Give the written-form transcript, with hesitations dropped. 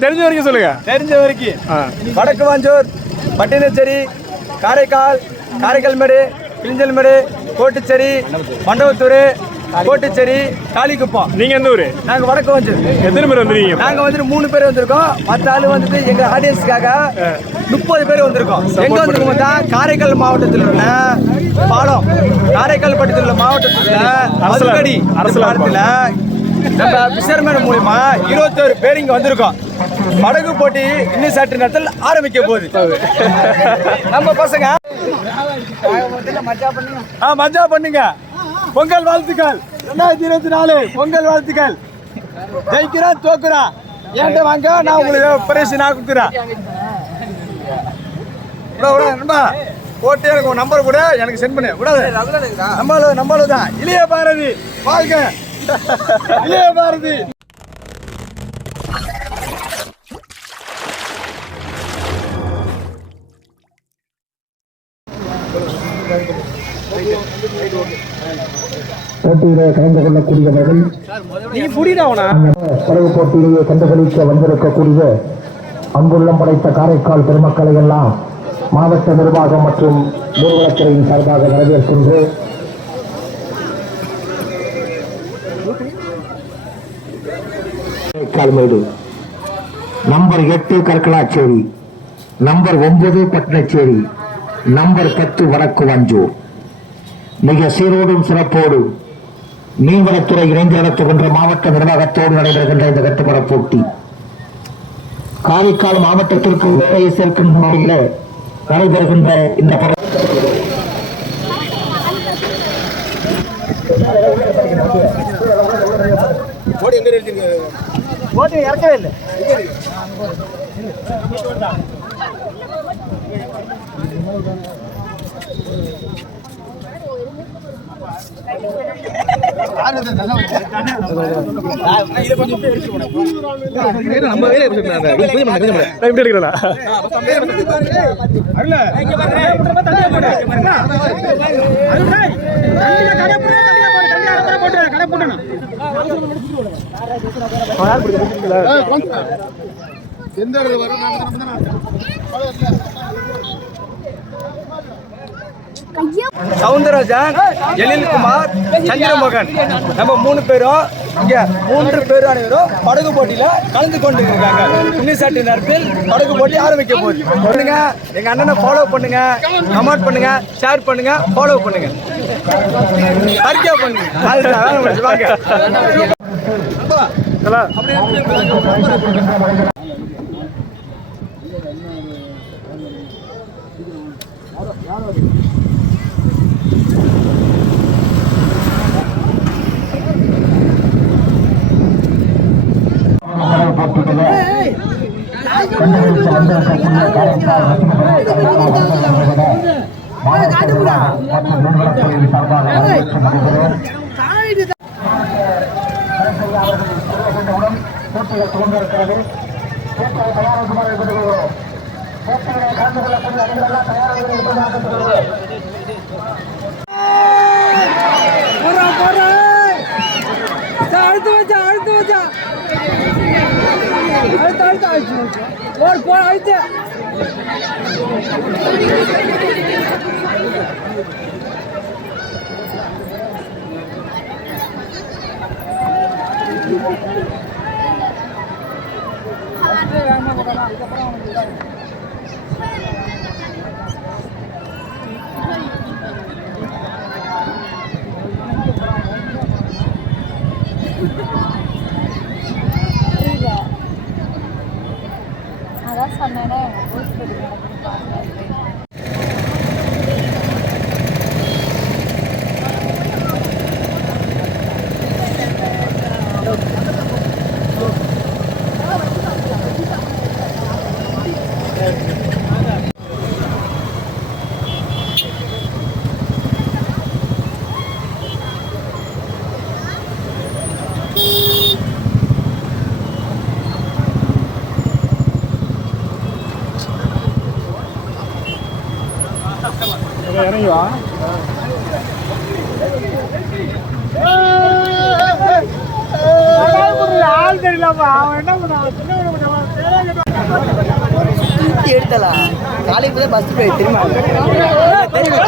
தெரிஞ்ச வரைக்கும் சொல்லுங்க. தெரிஞ்ச வரைக்கும் வடக்கு வாஞ்சூர், பட்டினச்சேரி, காரைக்கால், காரைக்கால்மேடு, கிளிஞ்சல்மேடு, கோட்டுச்சேரி, மண்டபத்தூர், கோட்டுச்சேரி, காளிக்குப்பம். நீங்க எந்த ஊரு? நாங்க வடக்கு வாஞ்சூர். எத்தனை பேர் வந்துருக்கீங்க? நாங்க வந்துட்டு 3 பேர் வந்திருக்கோம். மற்ற ஆளு வந்துட்டு எங்க ஆடியன்ஸ்க்காக 30 பேர் வந்திருக்கோம். எங்க வந்திருக்கோம் தான் காரைக்கால் மாவட்டத்தில் உள்ள பாலம், காரைக்கால் பட்டத்தில் உள்ள மாவட்டத்தில் மதுக்கடி அரசுல நம்ம பிஷர்மேன் மூலியமா 21 பேர் இங்க வந்திருக்கோம். படகு போட்டி இன்னும் சற்று நேரத்தில் ஆரம்பிக்க போகுது. நம்ம பசங்க மஜா பண்ணுங்க. பொங்கல் வாழ்த்துக்கள். 2024 பொங்கல் வாழ்த்துக்கள். ஜெயிக்கிறோம் தோக்குறோம். ஏன்ட்ட வாங்க, நான் உங்களுக்கு பிரைஸ் நான் கொடுக்குறேன். போட்டு எனக்கு ஒரு நம்பர் கூட எனக்கு சென்ட் பண்ணு. விடாது நம்மள தான் இளைய பாரதி வாழ்க. இளைய பாரதி. போட்டியிலே கலந்து கொள்ளக்கூடியவர்கள் படகு போட்டியிலேயே கண்டுகளிக்க வந்திருக்கக்கூடிய அங்குள்ளம் படைத்த காரைக்கால் பெருமக்களை எல்லாம் மாவட்ட நிர்வாகம் மற்றும் நீர்வளத்துறையின் சார்பாக வரவேற்கின்ற காரைக்கால்மேடு, நம்பர் 8 கற்களாச்சேரி, நம்பர் 9 பட்டினச்சேரி, நம்பர் 10 வடக்கு வாஞ்சூர். மிக சீரோடும் சிறப்போடும் மீன்வளத்துறை இணைந்து நடத்துகின்ற மாவட்ட நிர்வாகத்தோடு நடைபெறுகின்ற இந்த கட்டுமர போட்டி காரைக்கால் மாவட்டத்திற்கு உரையை சேர்க்கின்ற முறையில் நடைபெறுகின்ற இந்த இறக்கவே இல்லை. சவுந்தரராஜன், எழில்குமார், சந்திரமோகன், நம்ம 3 பேரும் இங்க 3 பேரும் அனைவரும் படகு போட்டியில கலந்து கொண்டு இருக்காங்க. இன்னும் சற்று நேரத்தில் படகு போட்டி ஆரம்பிக்க போகுது. பண்ணுங்க, எங்க அண்ணனை ஃபாலோ பண்ணுங்க, கமெண்ட் பண்ணுங்க, ஷேர் பண்ணுங்க, ஃபாலோ பண்ணுங்க, அறிக்கை பண்ணுங்க. அதான் சொன்னேனே. இறங்கி வா. எடுத்தலாம் காலைக்கு போய் பஸ் போய் தெரியுமா தெரியுமா